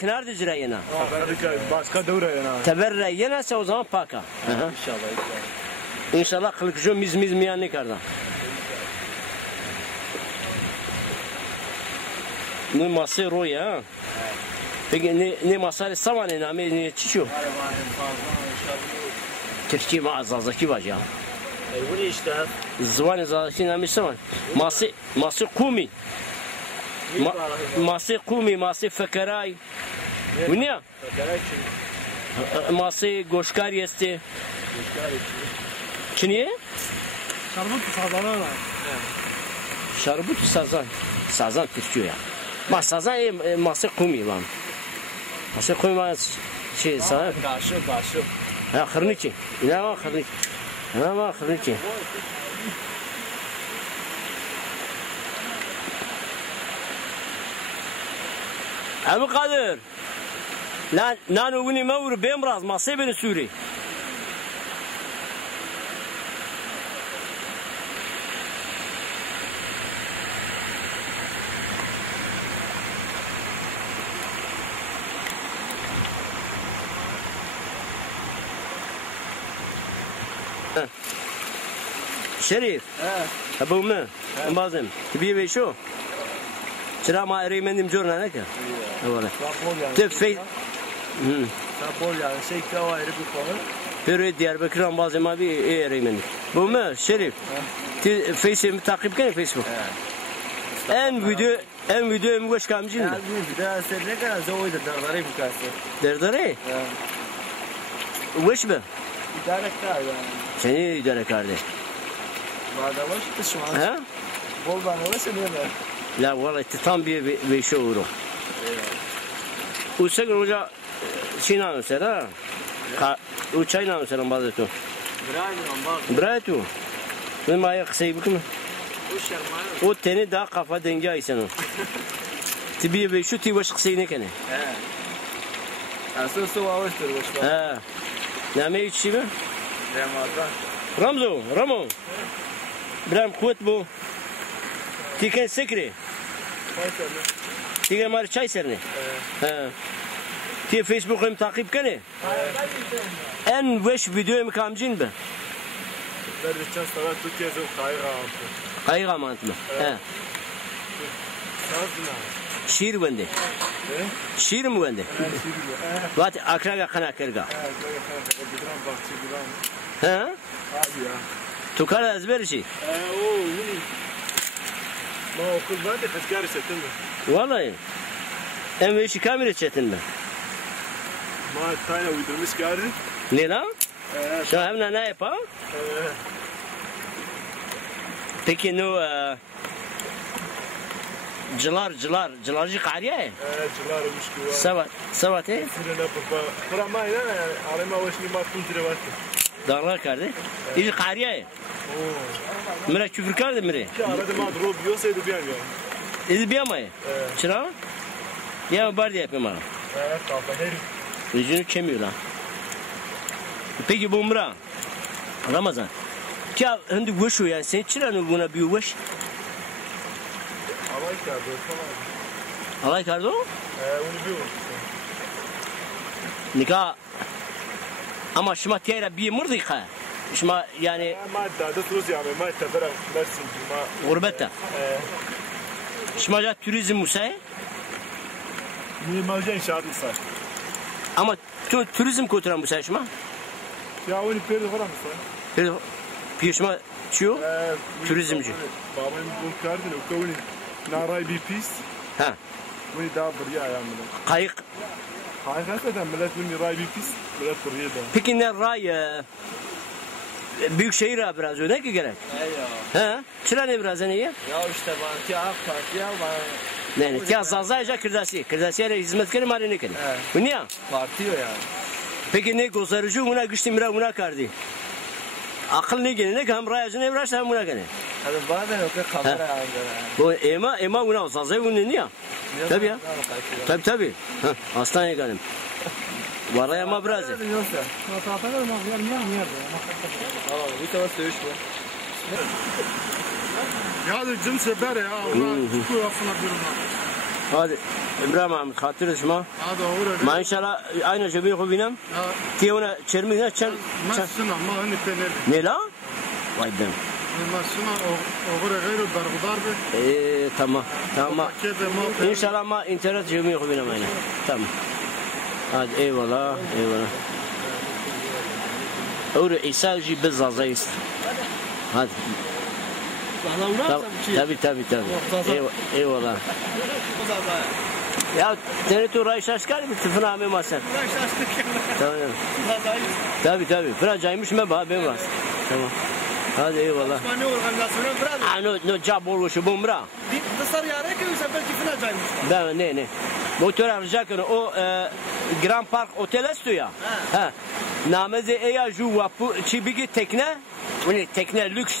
kenar dicire yine. Başka devre yana. Teberre yine o zaman paka. İnşallah. İnşallah kılıkçı miz miyan ne kardan. Ne masaya roy ha. Peki ne masaya saman name ne çiço? Türkiye mağazası var ya. Bu ne işte? Zvan zaki name saman. Ması kumi. Ması kumi, ması fekeray. Bu ne? Ması goşkar yesti. Çiniye? Şarbut sazanlar var. Şarbut sazan. Sazan Türkçe ya. Mas sazan ması kumi lan. Ması kumi var şey sana. Karşı. Ha kırnıçı. Ne var kırnıçı? Ne var kırnıçı? Abi Kadir. Lan nanu buni mevru bemraz ması beni Suri. Şerif. He. Bu mu? Bazım. Tibiye ve şu. Çıra ma eremendim jorna ne ki? Evet. Tefey. Sabol yani şey kava ayrı bir konu. Peri Diyarbakır'dan bazım abi eremendim. Bu mu? Şerif. Facebook'u takip edin Facebook. En video en hoş kamcın. Yani bir daha sen ne kadar zoydu dardare bir kası. Derdare? Hoş mu? İdare kar yani. Seni idare kardeş. Bada var şu an. Ha? Bol bana var sen ne? La vallahi tam bir şey olur. Uçak hoca Çin'e mesela. Uçayla mesela bazı tu. Bırak tu. Ben maya kısayı bakın. O teni daha kafa denge aysanı. Tibiye ve şu tibaş kısayı ne kene? Asıl su avaştır boş ver. Ha. Ne içi mi? Ramazan. Ramo. Bram kuvvet bu. Tiken sekre. Tiken mar çay serni. Ha. Ti Facebook'um takip kene. En veş videomu kamcin be. Ben geçen sabah Türkiye'de kayığa aldım. Kayığa mantlı. Ha. Şiir bende. Şiir mi bende? Vat akraga kana kerga. Ha? Tu kara ezber şey. Ma okul ben de tezgâr ettim mi? Vallahi. En veşi kamera çetin mi? Ma tane uydurmuş geldi. Ne lan? Şu hem ne yapa? Peki no Cılarcı kariye? Cılar olmuş ki var. Sabat he? Sürene baba. Kurama ya arama hoşni ma kundire var. Dağlar kardı. İyi kariye. Mira küfür kardı mire. Ya arada ma drop yosaydı bir an ya. İyi bir amay. Çıra? Ya bar diye yapayım bana. Kafa her. Yüzünü kemiyor lan. Peki bu Mira. Ramazan. Ya hindi wuşu yani sen çıranı buna bir wuş. Alay kardı falan. Alay kardı o? Onu bir Nika ama şuma tiyara bir mırdıka. Şuma yani ma da turuz ya ma tebera Mersin ma gurbette. Şuma ja turizm musay. Ni ma ja inşaat musay. Ama turizm koturan musay şuma. Ya onu peri falan musay. Piyşma çiyo turizmci. Babam bu kardı o kavuni naray bir pis. Ha. Bunu daha buraya ayağımda. Kayık. Hakikaten millet bunu ray bir pis. Millet buraya da. Peki ne ray büyük şehir biraz öyle ki gerek. Ha? Çıra ne biraz ne ya? Ya işte banki AK Parti ya bana. Ne? Ki azazayca kirdasi. Kirdasiye hizmetkar mali ne kene? Bu niye? Parti o yani. Peki ne gösterici buna güçlü mira buna kardı. Akıl ne gene ne kam rayacı ne biraz hem buna gene. Hadi bazen o kadar kamera aldı. Bu ema buna azazay bunu niye? Tabii ya. Tabii. Ha, hastaneye geldim. Varaya ama biraz. Yoksa. Bir tane söğüş var. Ya da cins sefer ya. Allah çıkıyor aslında durumda. Hadi. İbrahim Ahmet hatırı şuma. Hadi olur. Ma inşallah aynı cebi kubinam. Ki ona çermi ne çer. Masuna ma hani pener. Ne la? Vay dem. Masuna olur gayru dargudar be. Tamam. Tamam. İnşallah ma internet cebi kubinam aynı. Tamam. Hadi eyvallah. Eyvallah. Öyle İsa ji biz azayız. Hadi. Tabii. Eyvallah. Ya seni tu rayşaşkar mı tıfına mı masen? Tamam. Tabii. Firacaymış mı ba ben var. Tamam. Hadi eyvallah. Ne organizasyonu biraz. No job olmuş bu mra. Dışarı yare ki belki firacaymış. Ben ne. Motor arayacak o Grand Park Otel estu ya. Ha. Namazı eya ju vapu çi bigi tekne. Yani tekne lüks.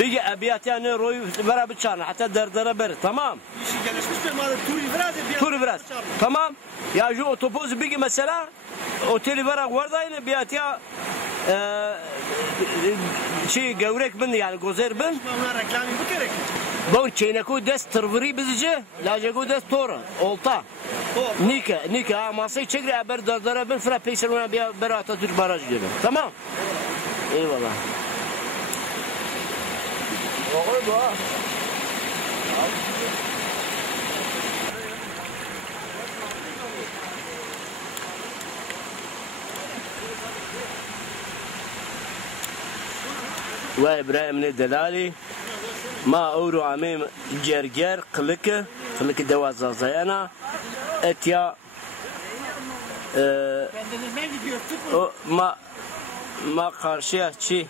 Bigi abiyat yani roy vera bıçağına hatta derdara ber tamam. İşi gelişmiş bir madde Turi biraz. Tamam. Ya şu otobüs bigi mesela oteli vera vardayını biyat ya gevrek bin yani gozer bin. Bunlar reklamı bu gerek. Bu çeyneko dest tırvırı bizici. Lacego dest tora. Olta. Nika masayı çekri haber dardara bin fra peyselona bir Atatürk baraj diyor. Tamam. Eyvallah. Oğlum bu. وإبراهيم الدلالي ما أورو عميم جرجر قلك دوازة زيانا اتيا ما karşıya çi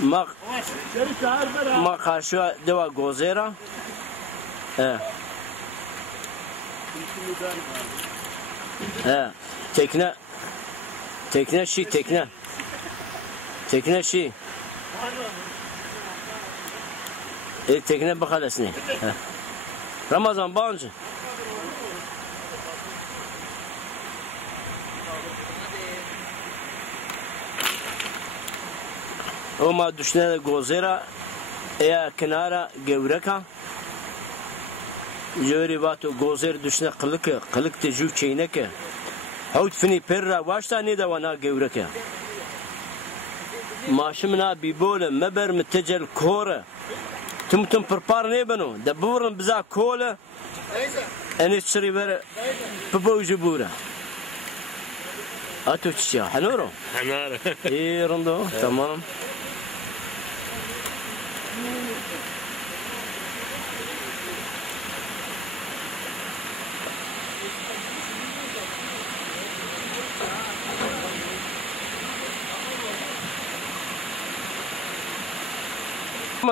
ما karşıya deva gozera tekne şi tekne bakalesini Ramazan bağıncı o ma düşüne gozera ya kenara gevreka Jori vato gozer düşüne kılık te juv çeyneke Havut fini perra başta ne de vana gevreke Maşımına bibole meber mütecel kore Tüm perpar ne beno da buran biza kole Enişçiri vere Pıpavcı bura Atu çiçeği hanoro İyi rondo tamam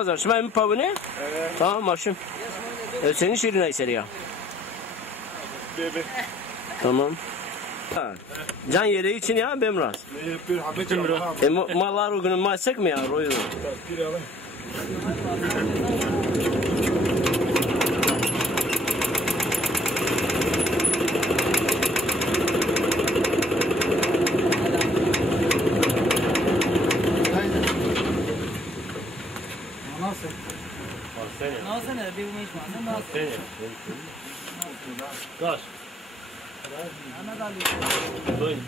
Ramazan şuna mı pavune? Evet. Tamam maşım. Senin şirin ayseri ya. Bebe. Tamam. Can yeri için ya Bemraz. Mallar o günü maçsak mı ya royu? Nasıl ne? Bir umeş var. Nasıl? Kaç? Ana da Doyun.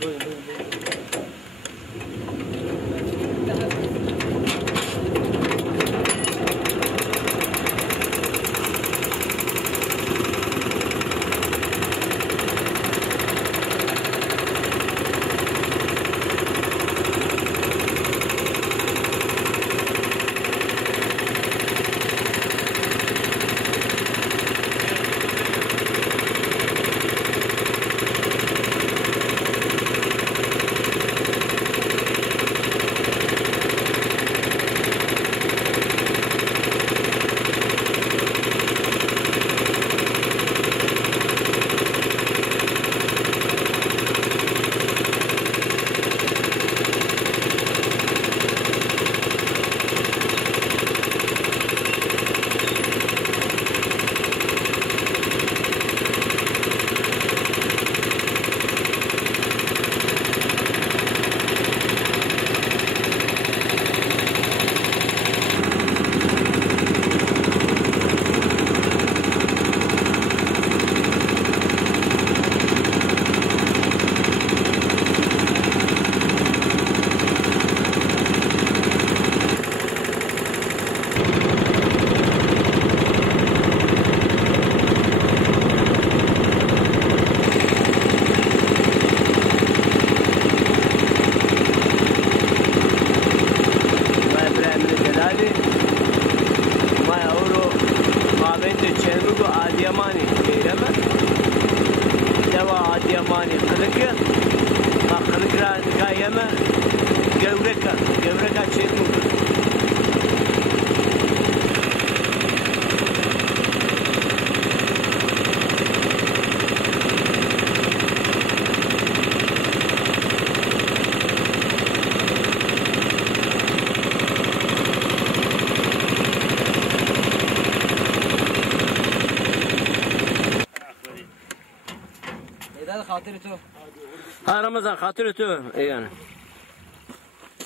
خاطر تو ها رمضان خاطر تو يعني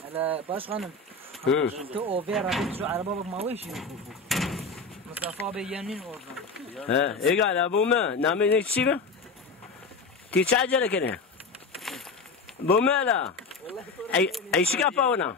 هلا باش غنم تو اوفير شو عربه بماويش مصطفى بيانين اوفر ها ايه قال ابو ما نامي نيك شيبه تيجي عجله كده بو ما لا اي شيء قاونا